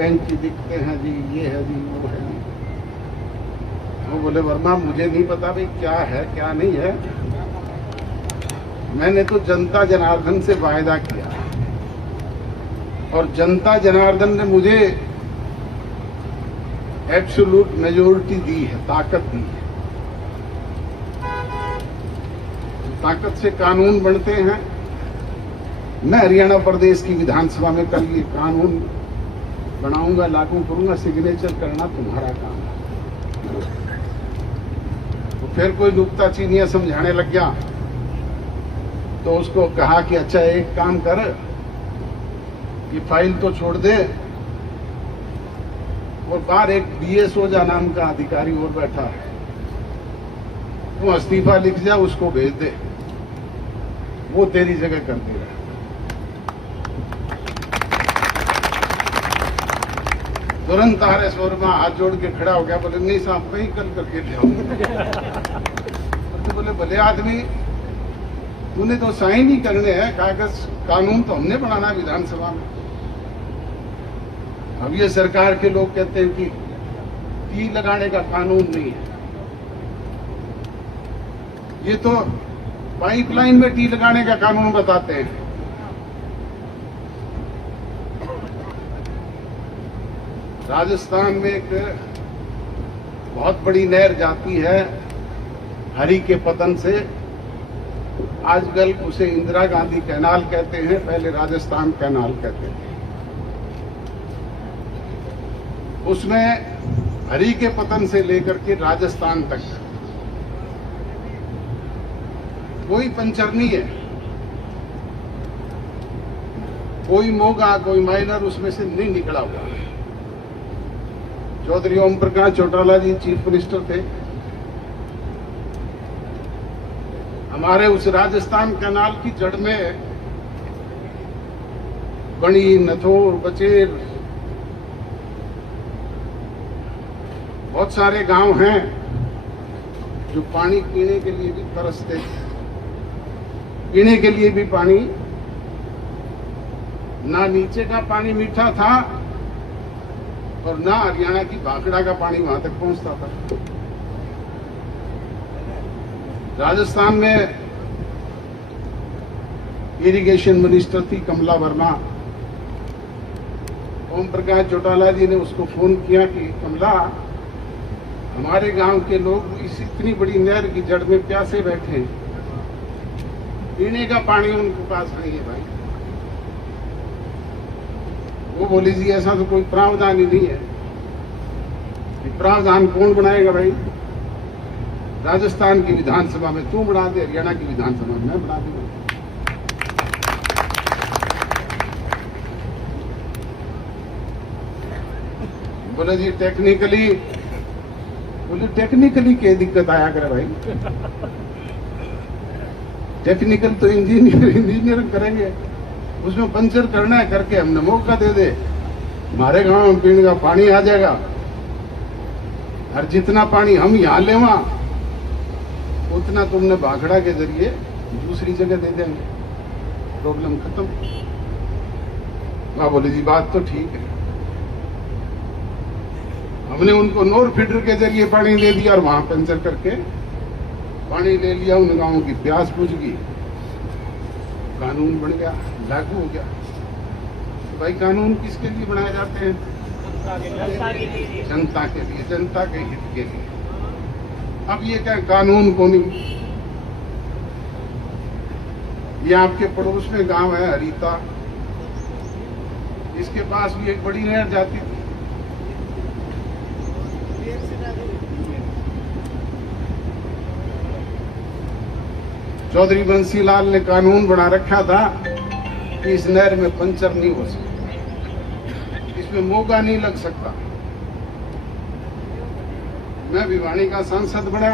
Bench दिखते हैं जी, ये है जी, वो है जी। वो बोले वर्मा मुझे नहीं पता भाई क्या है क्या नहीं है, मैंने तो जनता जनार्दन से वायदा किया और जनता जनार्दन ने मुझे एब्सोल्यूट मेजोरिटी दी है, ताकत दी है। ताकत से कानून बनते हैं। मैं हरियाणा प्रदेश की विधानसभा में कल ये कानून बनाऊंगा, लागू करूंगा, सिग्नेचर करना तुम्हारा काम है। तो फिर कोई नुक्ताचीनियां समझाने लग गया तो उसको कहा कि अच्छा एक काम कर, ये फाइल तो छोड़ दे और बाहर एक BS ओझा नाम का अधिकारी और बैठा है, तू इस्तीफा लिख जा, उसको भेज दे, वो तेरी जगह कर देगा। तुरंत RS वर्मा हाथ जोड़ के खड़ा हो गया, बोले नहीं साहब कहीं कल करके ले आऊंगा। तो बोले भले आदमी, तूने तो साइन ही करने हैं कागज, कानून तो हमने बनाना है विधानसभा में। अब ये सरकार के लोग कहते हैं कि टी लगाने का कानून नहीं है, ये तो पाइपलाइन में टी लगाने का कानून बताते हैं। राजस्थान में एक बहुत बड़ी नहर जाती है हरि के पतन से, आजकल उसे इंदिरा गांधी कैनाल कहते हैं, पहले राजस्थान कैनाल कहते थे। उसमें हरि के पतन से लेकर के राजस्थान तक कोई पंचर नहीं है, कोई मोगा कोई माइनर उसमें से नहीं निकला हुआ। चौधरी ओम प्रकाश चौटाला जी चीफ मिनिस्टर थे, हमारे उस राजस्थान कैनाल की जड़ में बणी, नथोर, बचेर, बहुत सारे गांव हैं जो पानी पीने के लिए भी तरसते थे। पीने के लिए भी पानी, ना नीचे का पानी मीठा था और ना हरियाणा की भाखड़ा का पानी वहां तक पहुंचता था। राजस्थान में इरिगेशन मिनिस्टर थी कमला वर्मा। ओम प्रकाश चौटाला जी ने उसको फोन किया कि कमला, हमारे गांव के लोग इस इतनी बड़ी नहर की जड़ में प्यासे बैठे हैं, पीने का पानी उनके पास नहीं है भाई। वो बोली जी ऐसा तो कोई प्रावधान ही नहीं है। प्रावधान कौन बनाएगा भाई? राजस्थान की विधानसभा में तू बना दे, हरियाणा की विधानसभा में मैं बना दूंगा। बोले जी टेक्निकली, बोले टेक्निकली क्या दिक्कत आया करे भाई? टेक्निकल तो इंजीनियर करेंगे, उसमें पंचर करना है करके हमने मौका दे दे, हमारे गांव में पीने का पानी आ जाएगा और जितना पानी हम यहाँ लेवा उतना तुमने भाखड़ा के जरिए दूसरी जगह दे देंगे, प्रॉब्लम खत्म। वहां बोले जी बात तो ठीक है। हमने उनको नोर फीडर के जरिए पानी दे दिया और वहां पंचर करके पानी ले लिया, उन गांवों की प्यास बुझ गई, कानून बन गया, लागू हो गया। भाई कानून किसके लिए बनाए जाते हैं? जनता के लिए, जनता के हित के लिए। अब ये क्या कानून को नहीं, ये आपके पड़ोस में गांव है हरीता, इसके पास भी एक बड़ी नहर जाती थी। चौधरी बंसीलाल ने कानून बना रखा था कि इस नहर में पंचर नहीं हो सकता, इसमें मोगा नहीं लग सकता। मैं भिवानी का सांसद बना,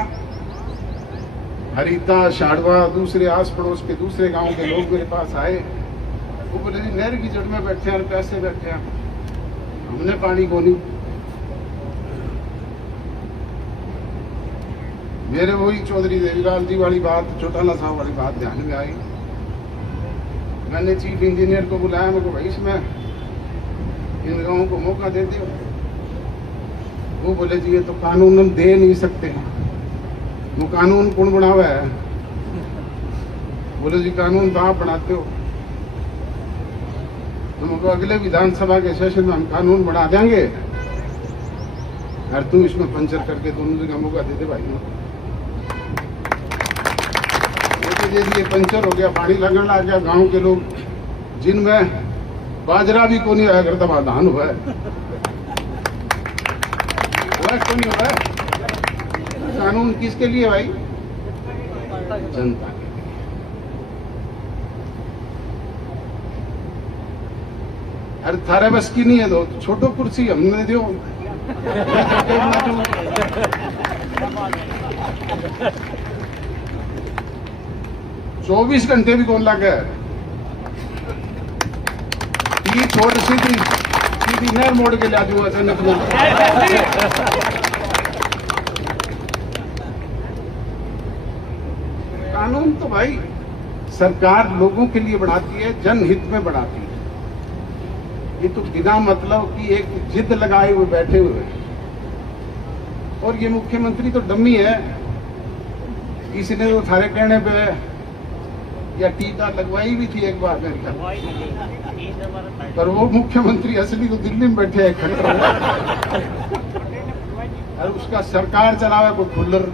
हरीता, शाड़वा, दूसरे आस पड़ोस के दूसरे गांव के लोग मेरे पास आए, वो बोले जी नहर की जड़ में बैठे हैं, कैसे बैठे हैं, हमने पानी को नहीं। मेरे वही चौधरी देवीलाल जी वाली बात, चौटाला साहब वाली बात ध्यान में आई। मैंने चीफ इंजीनियर को बुलाया, मेरे को भाई इसमें इन गांवों को मौका दे दो। वो बोले जी ये तो कानून हम दे नहीं सकते हैं। वो कानून कौन बनावा है? बोले जी कानून तो आप बनाते हो। तुमको अगले विधानसभा के सेशन में हम कानून बना देंगे और तू इसमें पंचर करके दोनों जगह मौका दे दे भाई। जैसे ये पंचर हो गया, पानी लगने लग गया, गांव के लोग जिनमें बाजरा भी को नहीं आया करता, वहां धान हुआ है, क्यों नहीं हुआ है? कानून किसके लिए भाई? जनता के लिए। अरे थारे बस की नहीं है तो छोटो कुर्सी हमने दो। 24 घंटे भी कौन लगे? छोड़ सीधी नहर मोड़ के ला दूंगा अचानक में। कानून तो भाई सरकार लोगों के लिए बनाती है, जनहित में बनाती है। ये तो बिना मतलब की एक जिद लगाए हुए बैठे हुए हैं। और ये मुख्यमंत्री तो डम्मी है। इसने तो थारे कहने पे या टीका लगवाई भी थी एक बार मेरे ख्याल, पर वो मुख्यमंत्री असली तो दिल्ली में बैठे हैं खट्टर। और उसका सरकार चलावे को खुल्लर।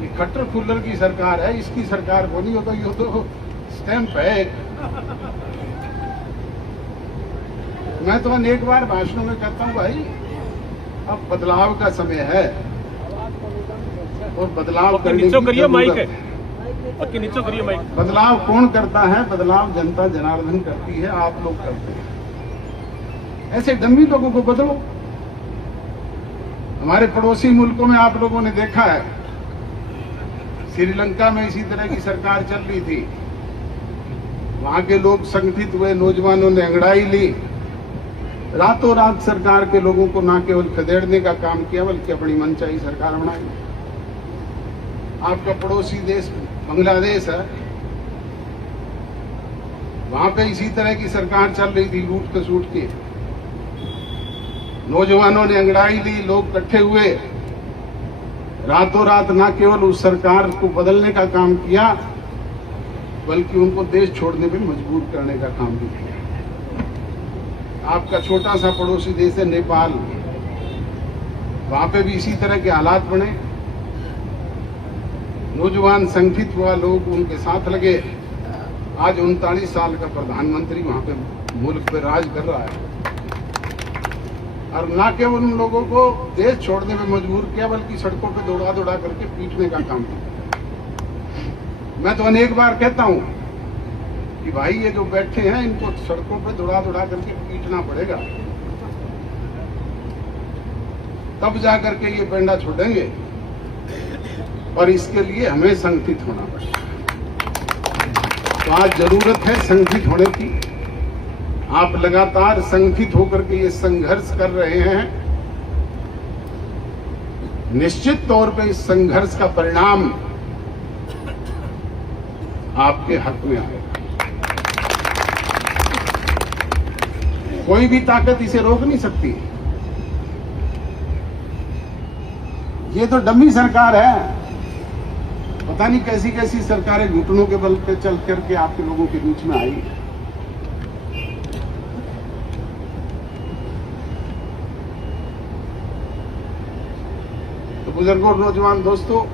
ये खट्टर खुल्लर की सरकार है, इसकी सरकार को नहीं होता। ये तो स्टैंप है। मैं तो अनेक बार भाषणों में कहता हूं भाई अब बदलाव का समय है और बदलाव करने की जरूरत है। बदलाव कौन करता है? बदलाव जनता जनार्दन करती है, आप लोग करते हैं। ऐसे डम्मी लोगों को बदलो। हमारे पड़ोसी मुल्कों में आप लोगों ने देखा है, श्रीलंका में इसी तरह की सरकार चल रही थी। वहां के लोग संगठित हुए, नौजवानों ने अंगड़ाई ली, रातों रात सरकार के लोगों को ना केवल खदेड़ने का काम किया बल्कि अपनी मनचाही सरकार बनाई। आपका पड़ोसी देश बांग्लादेश है, वहां पे इसी तरह की सरकार चल रही थी, लूट खसूट के। नौजवानों ने अंगड़ाई ली, लोग इकट्ठे हुए, रातों रात ना केवल उस सरकार को बदलने का काम किया बल्कि उनको देश छोड़ने में मजबूर करने का काम भी किया। आपका छोटा सा पड़ोसी देश है नेपाल, वहां पे भी इसी तरह के हालात बने। नौजवान संगठित हुआ, लोग उनके साथ लगे। आज 39 साल का प्रधानमंत्री वहां पे मुल्क पे राज कर रहा है और ना केवल उन लोगों को देश छोड़ने में मजबूर किया बल्कि सड़कों पे दौड़ा दौड़ा करके पीटने का काम किया। मैं तो अनेक बार कहता हूं कि भाई ये जो बैठे हैं इनको सड़कों पे दौड़ा दौड़ा करके पीटना पड़ेगा, तब जाकर के ये पेंडा छोड़ेंगे। और इसके लिए हमें संगठित होना पड़ेगा। तो आज जरूरत है संगठित होने की। आप लगातार संगठित होकर के ये संघर्ष कर रहे हैं। निश्चित तौर पे इस संघर्ष का परिणाम आपके हक में आएगा। कोई भी ताकत इसे रोक नहीं सकती। ये तो डम्मी सरकार है। पता नहीं कैसी कैसी सरकारें घुटनों के बल पे चल करके आपके लोगों के बीच में आई। तो बुजुर्गों और नौजवान दोस्तों,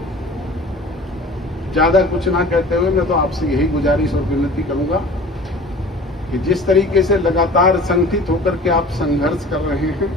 ज्यादा कुछ ना कहते हुए मैं तो आपसे यही गुजारिश और विनती करूंगा कि जिस तरीके से लगातार संगठित होकर के आप संघर्ष कर रहे हैं,